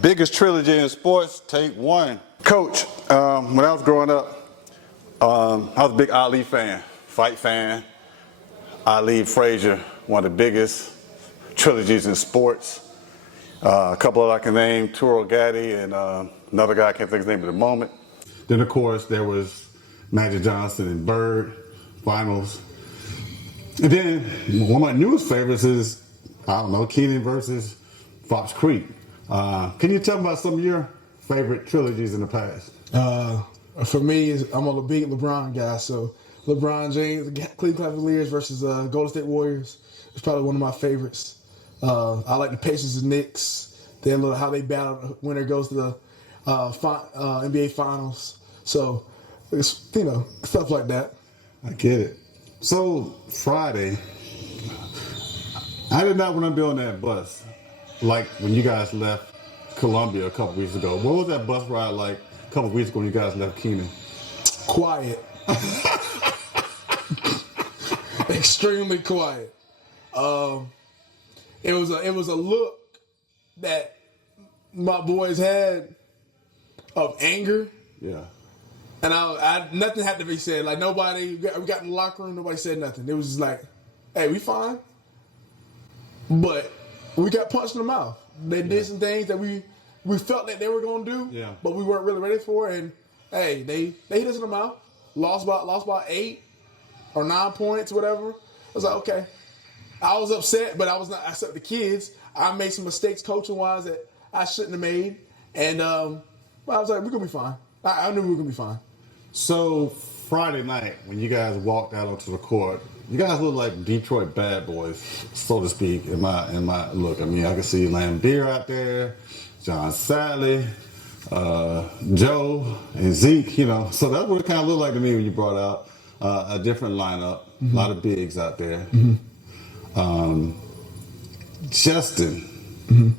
Biggest trilogy in sports, take one. Coach, when I was growing up, I was a big Ali fan, fight fan. Ali and Fraizer, one of the biggest trilogies in sports. A couple of I can name, Thrilla and another guy I can't think of his name at the moment. Then of course there was Magic Johnson and Bird finals. And then one of my newest favorites is, I don't know, Keenan versus Fox Creek. Can you tell me about some of your favorite trilogies in the past? For me, I'm a big LeBron guy, so LeBron James, Cleveland Cavaliers versus Golden State Warriors is probably one of my favorites. I like the Pacers and Knicks. Then how they battle when it goes to the NBA Finals. So, it's, stuff like that. I get it. So, Friday, I did not want to be on that bus like when you guys left Columbia a couple weeks ago. What was that bus ride like a couple weeks ago when you guys left Keenan? Quiet. Extremely quiet. It was a look that my boys had of anger. Yeah. And I nothing had to be said. Like we got in the locker room, nobody said nothing. It was just like, hey, we fine. But we got punched in the mouth. They did some things that we felt that they were gonna do, but we weren't really ready for. And hey, they hit us in the mouth. Lost by 8 or 9 points, whatever. I was like, okay. I was upset, but I was not. I upset the kids. I made some mistakes coaching wise that I shouldn't have made, and I was like, we're gonna be fine. I knew we were gonna be fine. So Friday night, when you guys walked out onto the court, you guys look like Detroit bad boys, so to speak. In my look, I mean, I can see Lambeer out there, John Sally, Joe, and Zeke. So that's what it kind of looked like to me when you brought out a different lineup, a lot of bigs out there. Justin,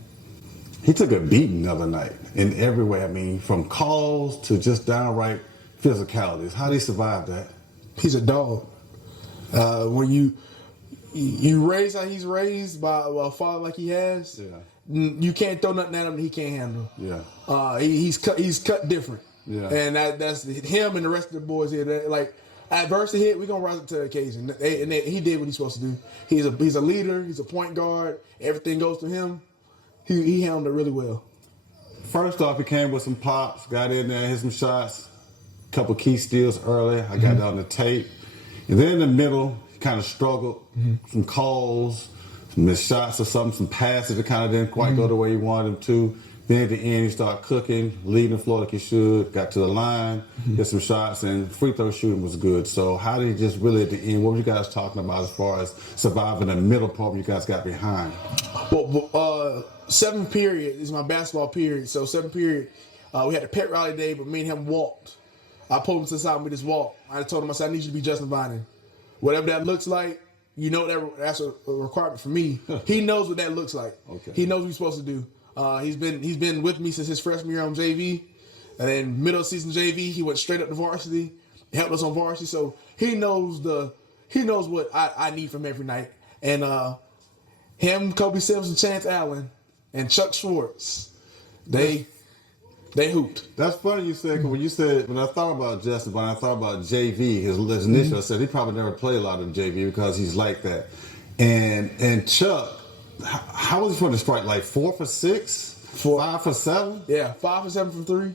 he took a beating the other night in every way. I mean, from calls to just downright physicalities. How did he survive that? He's a dog. When you raise how he's raised by a father like he has, you can't throw nothing at him that he can't handle. Yeah. He's cut different. Yeah. And that's him and the rest of the boys here. Like adversity hit, we're gonna rise up to the occasion. He did what he's supposed to do. He's a leader. He's a point guard. Everything goes to him. He handled it really well. First off, he came with some pops, got in there, hit some shots, a couple key steals early. I got that on the tape. And then in the middle, he kind of struggled. Some calls, some missed shots or something, some passes that kind of didn't quite go the way he wanted them to. Then at the end, he started cooking, leading the floor like he should, got to the line, hit some shots, and free throw shooting was good. So how did he just really at the end, what were you guys talking about as far as surviving the middle part where you guys got behind? Well, seventh period is my basketball period. So seventh period, we had a pet rally day, but me and him walked. I pulled him to the side and we just walked. I told him, I said, I need you to be Justin Vining. Whatever that looks like, that's a requirement for me. He knows what that looks like. Okay. He knows what he's supposed to do. He's been with me since his freshman year on JV. And then middle of season JV, he went straight up to varsity, helped us on varsity. So he knows what I need from every night. And him, Kobe Simpson, Chance Allen, and Chuck Schwartz, they hooped. That's funny you said, because when I thought about Justin, when I thought about JV, his initial, I said he probably never played a lot of JV because he's like that. And Chuck, how was he from the strike? Like 4 for 6? 5 for 7? Yeah, 5 for 7 from 3.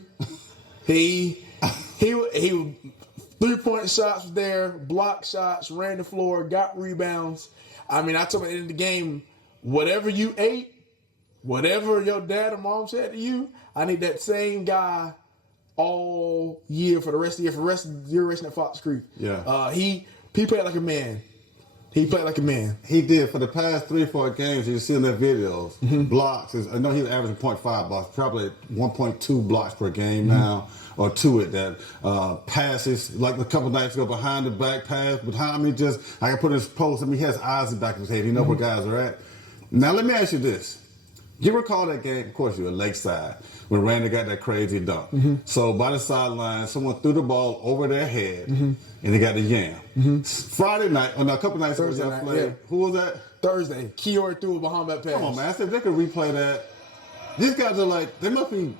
He 3-point shots was there, block shots, ran the floor, got rebounds. I mean, I told him at the end of the game, whatever you ate, whatever your dad or mom said to you, I need that same guy all year for the rest of the year, for the rest of the duration at Fox Creek. Yeah. He played like a man. He played like a man. He did. For the past 3 or 4 games, you see in their videos, blocks. I know he's averaging 0.5 blocks, probably 1.2 blocks per game now, or 2 at that. Passes, like a couple nights ago, behind the back pass. But how many just, I can put his post, he has eyes in the back of his head. He knows where guys are at. Now, let me ask you this. You recall that game, of course, you were Lakeside, when Randy got that crazy dunk. So by the sideline, someone threw the ball over their head, and they got the yam. Friday night, a couple nights ago, Thursday night, who was that? Thursday. Kior threw a behind that pass. Come on, man. I said they could replay that. These guys are like, they must be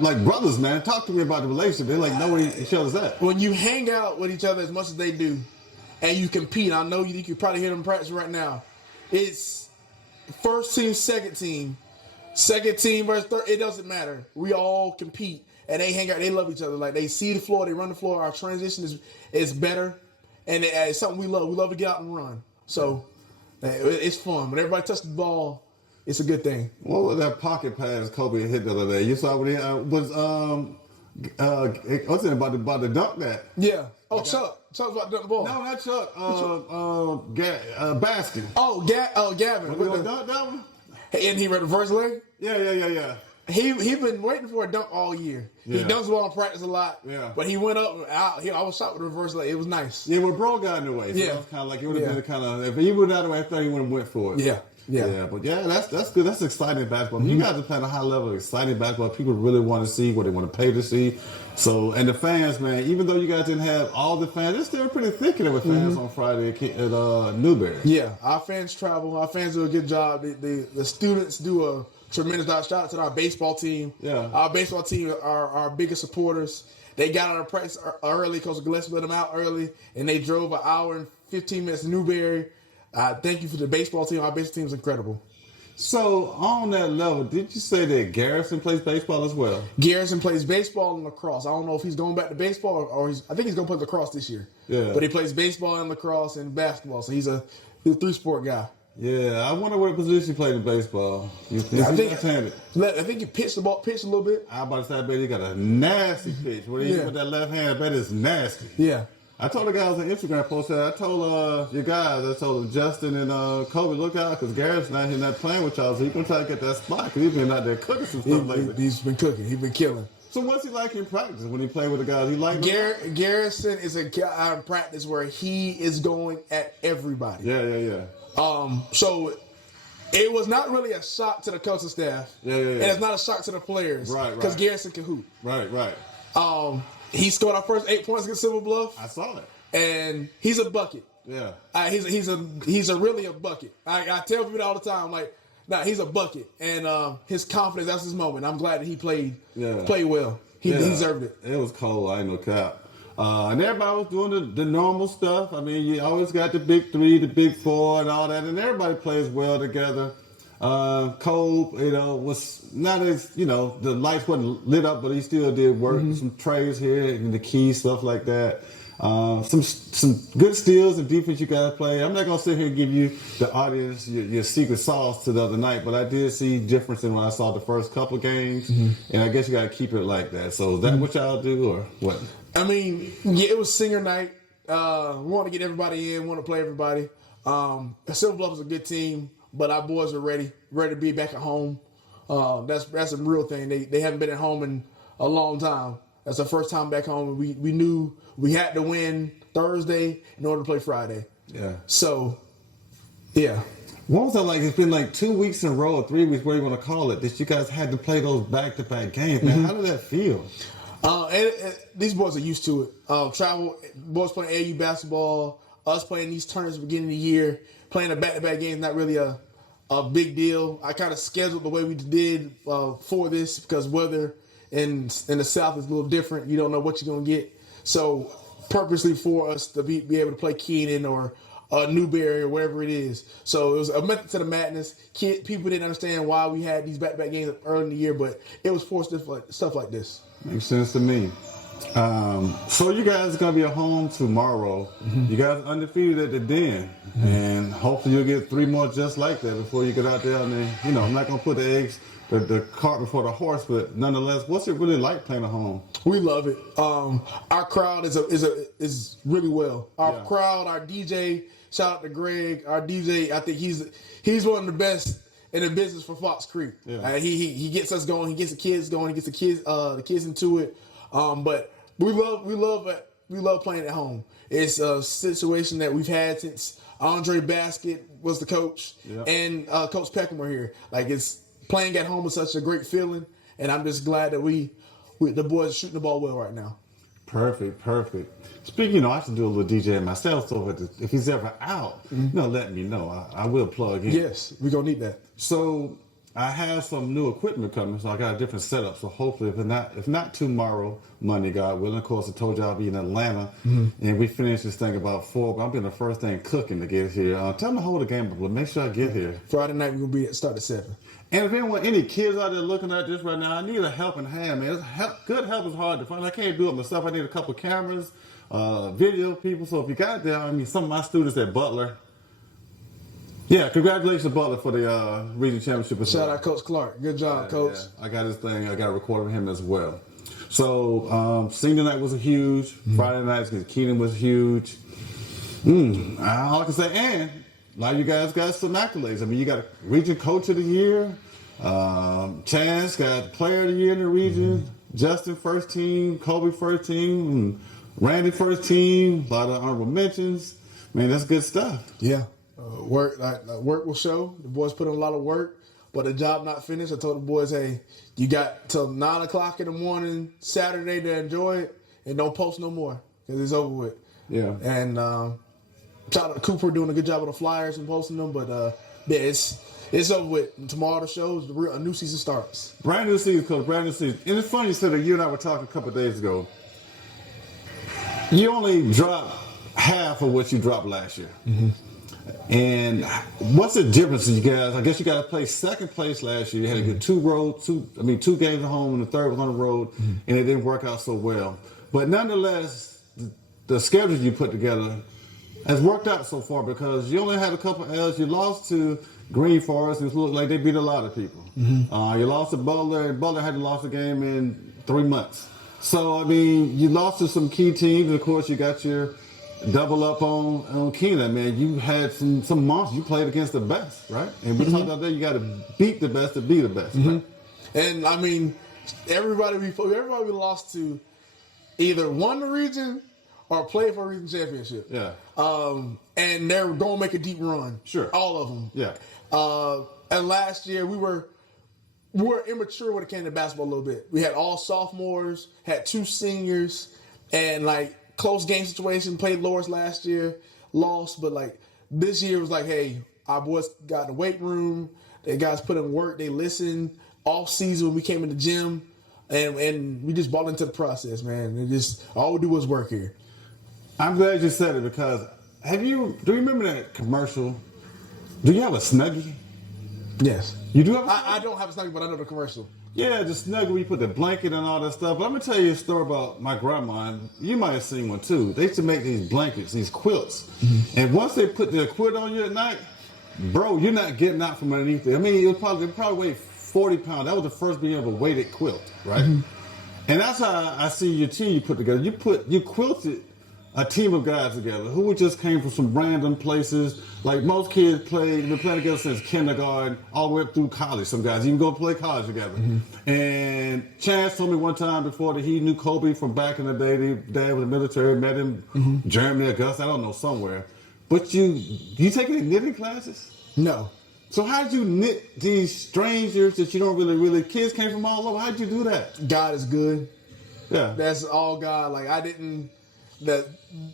like brothers, man. Talk to me about the relationship. They like know where each other's at. When you hang out with each other as much as they do, and you compete, I know you can probably hear them in practice right now. It's first team, second team versus third. It doesn't matter. We all compete, and they hang out. They love each other. Like they see the floor, they run the floor. Our transition is better, and it's something we love. We love to get out and run. So it's fun. When everybody touches the ball, it's a good thing. What was that pocket pass Kobe hit the other day? You saw when he what's it about the dunk that? Yeah. Oh, Chuck. Chuck's about to dunk the ball. No, not Chuck. Baskin. Gavin. Was he dunk that one? And he reverse leg? Yeah. He been waiting for a dunk all year. Yeah. He dunks the ball in practice a lot. Yeah. But he went up and out. I was shot with a reverse leg. It was nice. Yeah, but bro got in the way. So Yeah. it was kind of like, it would have been kind of, if he would have got away, I thought he would have went for it. Yeah. But that's good. That's exciting basketball. You guys are playing a high level of exciting basketball. People really want to see what they want to pay to see. So, and the fans, man, even though you guys didn't have all the fans, it's still pretty thick in it with fans on Friday at Newberry. Yeah, our fans travel. Our fans do a good job. The students do a tremendous job. Shout out to our baseball team. Yeah. Our baseball team are our biggest supporters. They got out of practice early. Coach Gillespie let them out early, and they drove an hour and 15 minutes to Newberry. Thank you for the baseball team. Our baseball team is incredible. So, on that level, did you say that Garrison plays baseball as well? Garrison plays baseball and lacrosse. I don't know if he's going back to baseball or I think he's going to play lacrosse this year. Yeah. But he plays baseball and lacrosse and basketball. So he's a three-sport guy. Yeah, I wonder what position he played in baseball. I think he pitched a little bit. I about to say, I bet he got a nasty pitch. What he with that left hand, I bet it's nasty. Yeah. I told the guys on Instagram post that I told your guys, I told Justin and Kobe, look out, because Garrett's not here, not playing with y'all, so he's going to try to get that spot, because he's been out there cooking some stuff lately. He's been cooking. He's been killing. So what's he like in practice when he play with the guys? He like Garrison is a guy in practice where he is going at everybody. Yeah. So it was not really a shock to the coaching staff. Yeah. And it's not a shock to the players. Right. Because Garrison can hoop. Right. He scored our first 8 points against Silver Bluff. I saw it. And he's a bucket. Yeah. He's really a bucket. I tell people that all the time, like, nah, he's a bucket. And his confidence, that's his moment. I'm glad that he played well. He deserved it. It was cold, I ain't no cap. And everybody was doing the normal stuff. I mean, you always got the big three, the big four, and all that, and everybody plays well together. Cole, was not as, the lights wasn't lit up, but he still did work. Some trays here and the keys, stuff like that. Some good steals and defense you guys play. I'm not going to sit here and give you, the audience, your secret sauce to the other night, but I did see difference in when I saw the first couple games, and I guess you got to keep it like that. So is that what y'all do, or what? I mean, yeah, it was senior night. We want to get everybody in, want to play everybody. Silver Bluff is a good team, but our boys are ready to be back at home. That's a real thing. They haven't been at home in a long time. That's our first time back home. We knew we had to win Thursday in order to play Friday. Yeah. So, yeah. What was that like? It's been like 2 weeks in a row or 3 weeks, whatever you want to call it, that you guys had to play those back-to-back games. Man, how did that feel? And these boys are used to it. Travel, boys playing AU basketball, us playing these tournaments at the beginning of the year, playing a back-to-back game is not really a big deal. I kind of scheduled the way we did for this because weather in the South is a little different. You don't know what you're going to get. So purposely for us to be able to play Keenan or Newberry or wherever it is. So it was a method to the madness. People didn't understand why we had these back-to-back games early in the year, but it was for stuff like this. Makes sense to me. So you guys are going to be at home tomorrow. You guys are undefeated at the Den. And hopefully you'll get 3 more just like that before you get out there. And then, I'm not going to put the cart before the horse, but nonetheless, what's it really like playing at home? We love it. Our crowd is really well. Our crowd, our DJ, shout out to Greg, our DJ, I think he's one of the best in the business for Fox Creek. Yeah. He gets us going. He gets the kids going. He gets the kids into it. But we love playing at home. It's a situation that we've had since Andre Basket was the coach and Coach Peckham were here. Like, it's playing at home is such a great feeling, and I'm just glad that the boys are shooting the ball well right now. Perfect. Speaking, I should do a little DJing myself, so if he's ever out, let me know. I will plug in. Yes, we're going to need that. So, I have some new equipment coming, so I got a different setup. So hopefully, if not tomorrow, Monday, God willing. Of course, I told you I'll be in Atlanta, and we finish this thing about 4. But I'm being the first thing cooking to get here. Tell me to hold the game up, but make sure I get here. Friday night we're gonna be start at 7. And if anyone, any kids out there looking at this right now, I need a helping hand, man. Good help is hard to find. I can't do it myself. I need a couple cameras, video people. So if you got there, I mean, some of my students at Butler. Yeah, congratulations to Butler for the region championship. Shout out Coach Clark. Good job, Coach. Yeah. I got his thing. I got a recording of him as well. So senior night was huge. Friday night, Keenan was huge. All I can say, and a lot of you guys got some accolades. I mean, you got a region coach of the year. Chance got player of the year in the region. Justin first team. Kobe first team. Randy first team. A lot of honorable mentions. Man, that's good stuff. Yeah. Work will show. The boys put in a lot of work, but the job not finished. I told the boys, hey, you got till 9 o'clock in the morning Saturday to enjoy it, and don't post no more because it's over with. Yeah. And shout out to Cooper doing a good job of the flyers and posting them, but yeah, it's over with. Tomorrow the shows, a new season starts. Brand new season, Coach. Brand new season. And it's funny you said that you and I were talking a couple of days ago. You only dropped half of what you dropped last year. And what's the difference, you guys? I guess you got to play second place last year. You had to get two games at home, and the third was on the road, and it didn't work out so well. But nonetheless, the schedule you put together has worked out so far because you only had a couple of L's. You lost to Green Forest, and it looked like they beat a lot of people. You lost to Butler, and Butler hadn't lost a game in 3 months. So, I mean, you lost to some key teams, and of course, you got your double up on Keenan, man. You had some monsters. You played against the best, right? And we talked about that. You got to beat the best to be the best. Right? And I mean, everybody we lost to either won the region or played for a region championship. Yeah. And they're going to make a deep run. Sure. All of them. Yeah. And last year we were immature when it came to basketball a little bit. We had all sophomores, had 2 seniors, and like. Close game situation, played Loris last year, lost, but like this year was like, hey, our boys got in the weight room, the guys put in work, they listened off season when we came in the gym, and we just bought into the process, man. And just all we do was work here. I'm glad you said it because do you remember that commercial? Do you have a Snuggie? Yes. You do have I don't have a Snuggie, but I know the commercial. Yeah, the Snuggie where you put the blanket and all that stuff. But I'm going to tell you a story about my grandma, and you might have seen one too. They used to make these blankets, these quilts. And once they put the quilt on you at night, bro, you're not getting out from underneath it. I mean, it probably weighed 40 pounds. That was the first being of a weighted quilt, right? And that's how I see your team you put together. You quilted a team of guys together who just came from some random places. Like most kids been playing together since kindergarten all the way up through college. Some guys even go play college together. And Chance told me one time before that he knew Kobe from back in the day. Dad was in the military, met him Germany, Augusta, I don't know, somewhere. But you take any knitting classes? No. So how'd you knit these strangers that you don't really, kids came from all over? How'd you do that? God is good. Yeah. That's all God. Like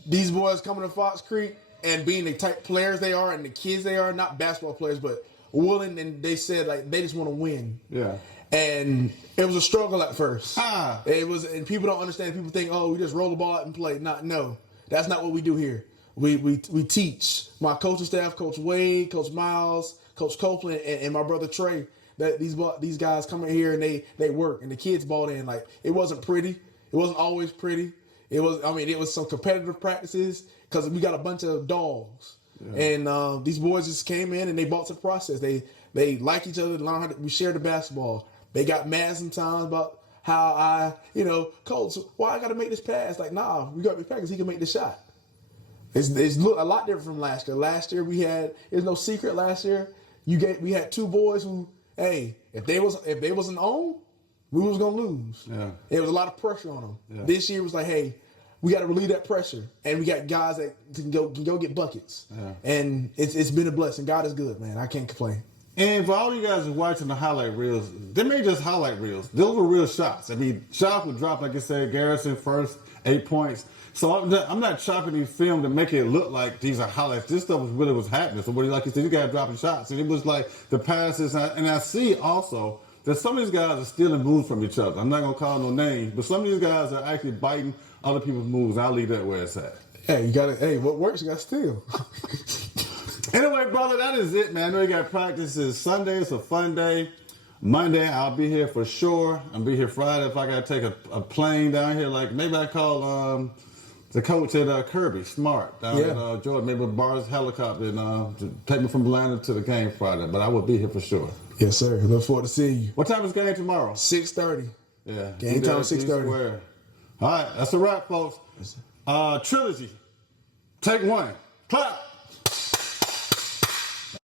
these boys coming to Fox Creek and being the type players they are and the kids they are, not basketball players, but willing, and they said like they just want to win. Yeah. And it was a struggle at first. It was, and people don't understand. People think, oh, we just roll the ball out and play. No, that's not what we do here. We teach. My coaching staff, Coach Wade, Coach Miles, Coach Copeland, and my brother Trey. That these guys come in here and they work, and the kids bought in. Like it wasn't pretty. It wasn't always pretty. It was some competitive practices because we got a bunch of dogs. Yeah. And these boys just came in and they bought to the process. They like each other, learn we share the basketball. They got mad sometimes about how Coach, why I got to make this pass? Like, nah, we got to be practice. He can make the shot. It's look a lot different from last year. Last year there's no secret. Last year we had 2 boys who, hey, if they wasn't on, we was gonna lose. Yeah. There was a lot of pressure on them. Yeah. This year was like, hey, we got to relieve that pressure, and we got guys that can go get buckets. Yeah. And it's been a blessing. God is good, man. I can't complain. And for all you guys who are watching the highlight reels, they may just highlight reels. Those were real shots. I mean, shots would drop, like I said, Garrison first, 8 points. So I'm not chopping these films to make it look like these are highlights. This stuff was happening. So like you said, you guys dropping shots, and it was like the passes. And I see also that some of these guys are stealing moves from each other. I'm not gonna call no names, but some of these guys are actually biting other people's moves. I'll leave that where it's at. Hey, you gotta. Hey, what works, you gotta steal. Anyway, brother, that is it, man. I know you got practices Sunday. It's a fun day. Monday, I'll be here for sure. I'll be here Friday if I got to take a plane down here. Like maybe I call the coach at Kirby, Smart, down at Jordan. Maybe borrow his helicopter and to take me from Atlanta to the game Friday. But I will be here for sure. Yes, sir. Look forward to seeing you. What time is game tomorrow? 6:30. Yeah. Game time 6:30. All right, that's a wrap, folks. Trilogy. Take one. Clap.